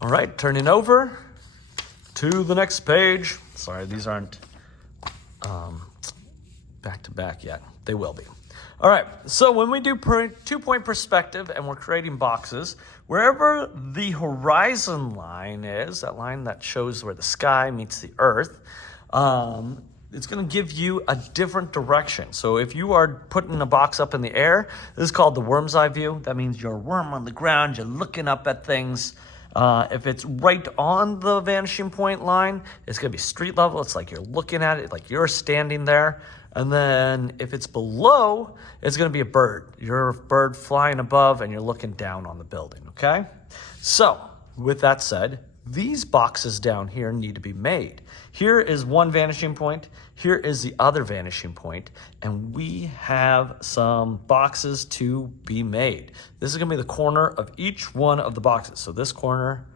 All right, turning over to the next page. Sorry, these aren't back to back yet. They will be. All right, so when we do 2-point perspective and we're creating boxes, wherever the horizon line is, that line that shows where the sky meets the earth, it's going to give you a different direction. So if you are putting a box up in the air, this is called the worm's eye view. That means you're a worm on the ground, you're looking up at things. If it's right on the vanishing point line, it's going to be street level. It's like you're looking at it, like you're standing there. And then if it's below, it's going to be a bird. You're a bird flying above and you're looking down on the building, okay? So with that said, these boxes down here need to be made. Here is one vanishing point. Here is the other vanishing point. And we have some boxes to be made. This is going to be the corner of each one of the boxes. So this corner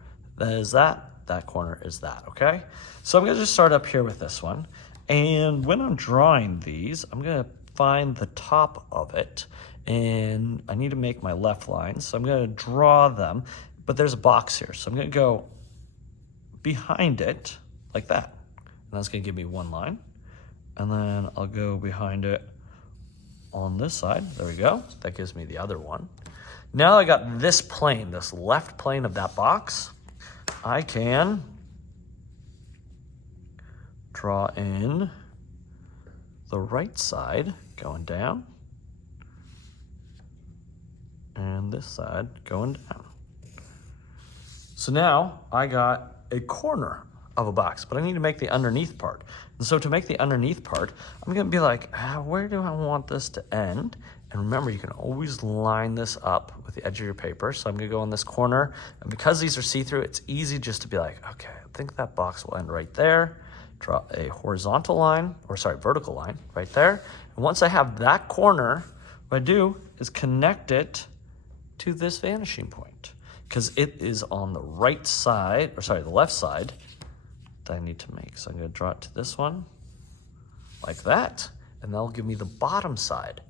is that corner is that, okay? So I'm going to just start up here with this one. And when I'm drawing these, I'm going to find the top of it. And I need to make my left lines. So I'm going to draw them. But there's a box here. So I'm going to go behind it like that. And that's going to give me one line. And then I'll go behind it on this side. There we go. That gives me the other one. Now I got this plane, this left plane of that box. I can draw in the right side going down and this side going down. So now I got a corner of a box, but I need to make the underneath part. And so to make the underneath part, I'm going to be like, where do I want this to end? And remember, you can always line this up with the edge of your paper. So I'm going to go in this corner. And because these are see-through, it's easy just to be like, okay, I think that box will end right there. Draw a horizontal line, or sorry, vertical line right there. And once I have that corner, what I do is connect it to this vanishing point because it is on the right side, or sorry, the left side that I need to make. So I'm going to draw it to this one like that, and that'll give me the bottom side.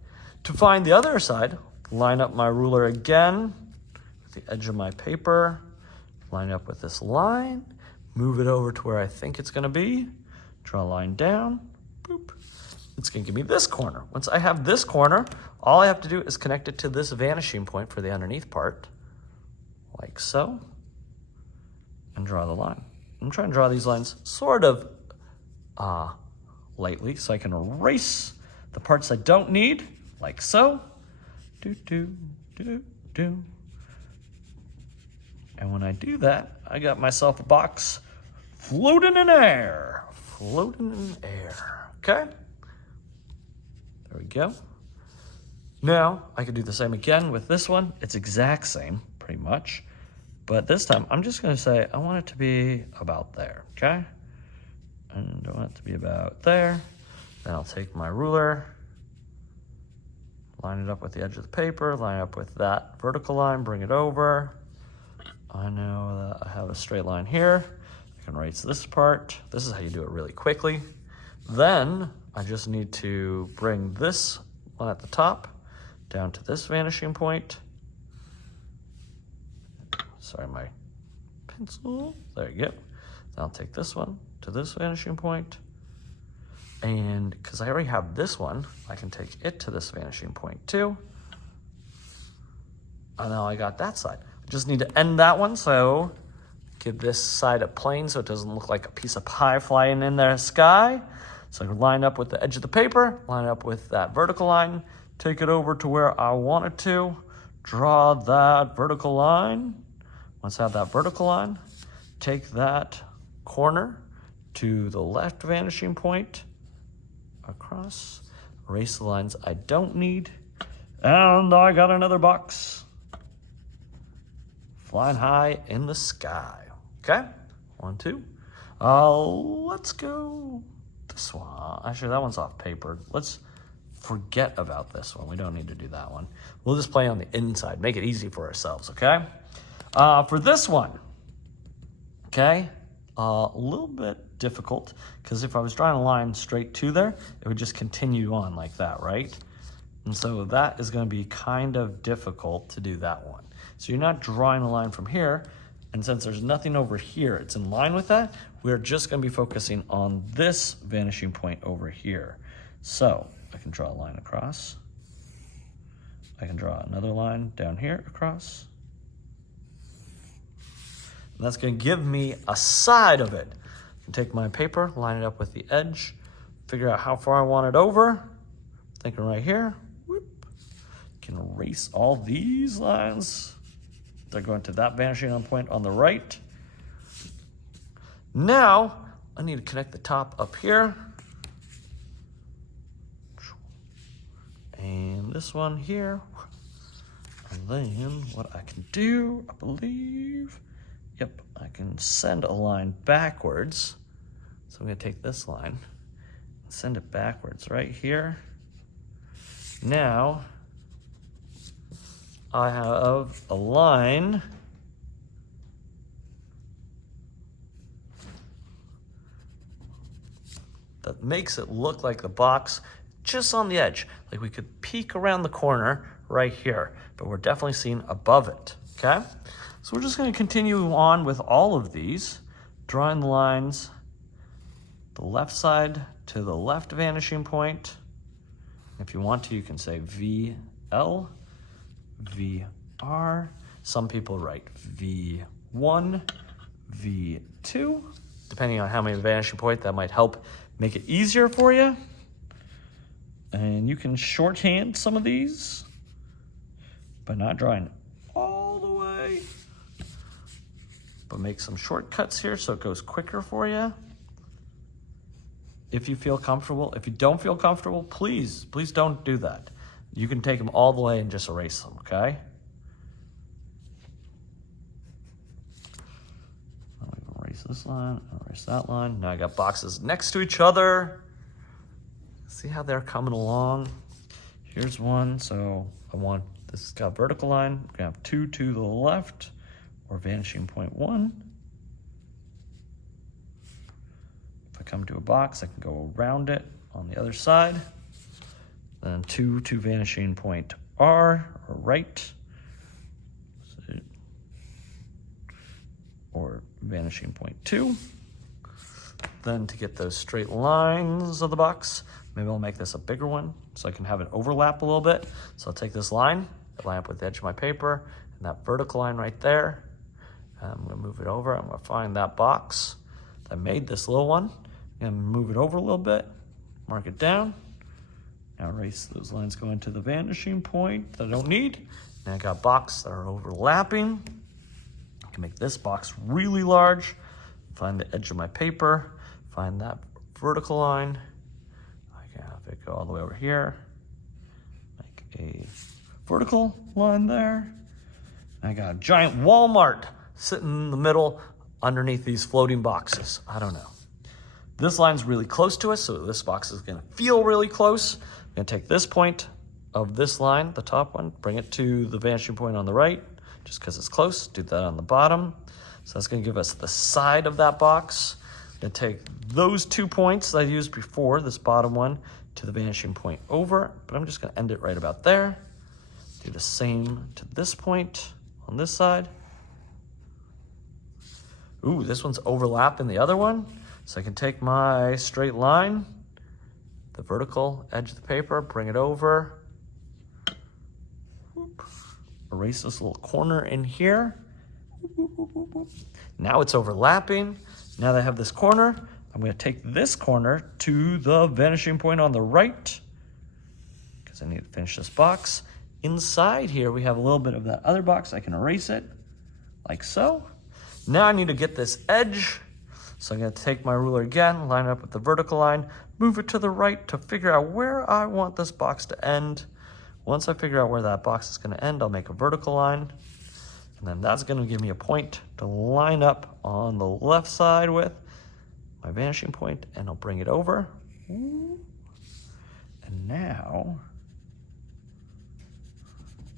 To find the other side, line up my ruler again with the edge of my paper, line up with this line, move it over to where I think it's going to be, draw a line down, boop. It's going to give me this corner. Once I have this corner, all I have to do is connect it to this vanishing point for the underneath part, like so, and draw the line. I'm trying to draw these lines sort of lightly so I can erase the parts I don't need, like so. Do, do, do, do. And when I do that, I got myself a box floating in air. Floating in air. Okay? There we go. Now, I could do the same again with this one. It's exact same, pretty much. But this time, I'm just going to say, I want it to be about there, okay? And I want it to be about there. Then I'll take my ruler, line it up with the edge of the paper, line it up with that vertical line, bring it over. I know that I have a straight line here. I can erase this part. This is how you do it really quickly. Then I just need to bring this one at the top down to this vanishing point. Sorry, my pencil. There you go. Then I'll take this one to this vanishing point. And because I already have this one, I can take it to this vanishing point too. And now I got that side. I just need to end that one, so give this side a plane so it doesn't look like a piece of pie flying in the sky. So I can line up with the edge of the paper, line up with that vertical line, take it over to where I want it to, draw that vertical line. Once I have that vertical line, take that corner to the left vanishing point, across, erase the lines I don't need, and I got another box flying high in the sky. Okay, 1, 2. Let's go this one. Actually, that one's off paper. Let's forget about this one. We don't need to do that one. We'll just play on the inside, make it easy for ourselves, okay? For this one, okay, a little bit difficult because if I was drawing a line straight to there, it would just continue on like that, right? And so that is going to be kind of difficult to do that one. So you're not drawing a line from here. And since there's nothing over here, it's in line with that, we're just gonna be focusing on this vanishing point over here. So I can draw a line across. I can draw another line down here across. And that's gonna give me a side of it. I can take my paper, line it up with the edge, figure out how far I want it over. Thinking right here, whoop. Can erase all these lines. They're going to that vanishing point on the right. Now, I need to connect the top up here. And this one here. And then what I can do, I believe, yep, I can send a line backwards. So I'm gonna take this line and send it backwards right here. Now, I have a line that makes it look like the box just on the edge. Like we could peek around the corner right here, but we're definitely seeing above it, okay? So we're just gonna continue on with all of these, drawing the lines, the left side to the left vanishing point. If you want to, you can say VL, VR. Some people write V1, V2. Depending on how many vanishing point, that might help make it easier for you. And you can shorthand some of these by not drawing all the way, but make some shortcuts here so it goes quicker for you. If you feel comfortable. If you don't feel comfortable, please don't do that. You can take them all the way and just erase them, okay? Erase this line, erase that line. Now I got boxes next to each other. See how they're coming along? Here's one, so I want this got vertical line. We're gonna have 2 to the left, or vanishing point 1. If I come to a box, I can go around it on the other side. Then 2 to vanishing point R, or right. Or vanishing point 2. Then to get those straight lines of the box, maybe I'll make this a bigger one so I can have it overlap a little bit. So I'll take this line up with the edge of my paper, and that vertical line right there. And I'm gonna move it over. I'm gonna find that box that made this little one. I'm gonna move it over a little bit, mark it down. Now erase those lines going to the vanishing point that I don't need. Now I got boxes that are overlapping. I can make this box really large. Find the edge of my paper, find that vertical line. I can have it go all the way over here. Make a vertical line there. And I got a giant Walmart sitting in the middle underneath these floating boxes. I don't know. This line's really close to us, so this box is gonna feel really close. I'm gonna take this point of this line, the top one, bring it to the vanishing point on the right, just because it's close. Do that on the bottom. So that's gonna give us the side of that box. I'm gonna take those 2 points that I used before, this bottom one, to the vanishing point over, but I'm just gonna end it right about there. Do the same to this point on this side. Ooh, this one's overlapping the other one. So I can take my straight line, the vertical edge of the paper, bring it over. Whoop. Erase this little corner in here. Now it's overlapping. Now that I have this corner, I'm gonna take this corner to the vanishing point on the right, because I need to finish this box. Inside here, we have a little bit of that other box. I can erase it, like so. Now I need to get this edge. So I'm gonna take my ruler again, line it up with the vertical line, move it to the right to figure out where I want this box to end. Once I figure out where that box is gonna end, I'll make a vertical line. And then that's gonna give me a point to line up on the left side with my vanishing point, and I'll bring it over. And now,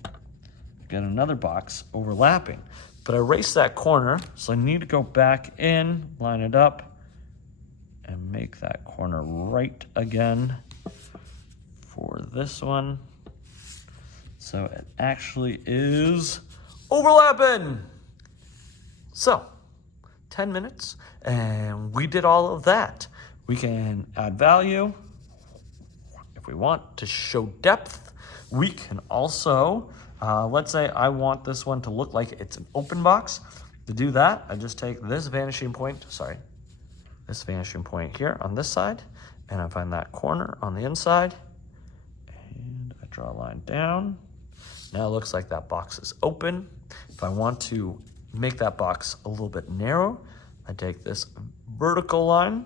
I've got another box overlapping, but I erased that corner, so I need to go back in, line it up, and make that corner right again for this one. So it actually is overlapping. So 10 minutes and we did all of that. We can add value. If we want to show depth, we can also, let's say I want this one to look like it's an open box. To do that, I just take this vanishing point here on this side, and I find that corner on the inside, and I draw a line down. Now it looks like that box is open. If I want to make that box a little bit narrow, I take this vertical line,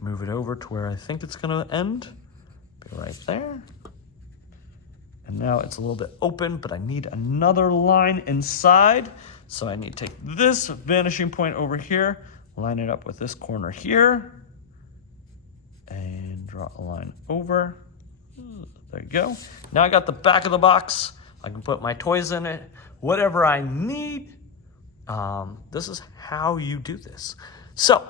move it over to where I think it's gonna end, be right there. And now it's a little bit open, but I need another line inside. So I need to take this vanishing point over here, line it up with this corner here, and draw a line over. There you go. Now I got the back of the box. I can put my toys in it, whatever I need. This is how you do this. So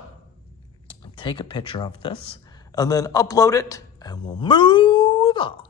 take a picture of this and then upload it, and we'll move on.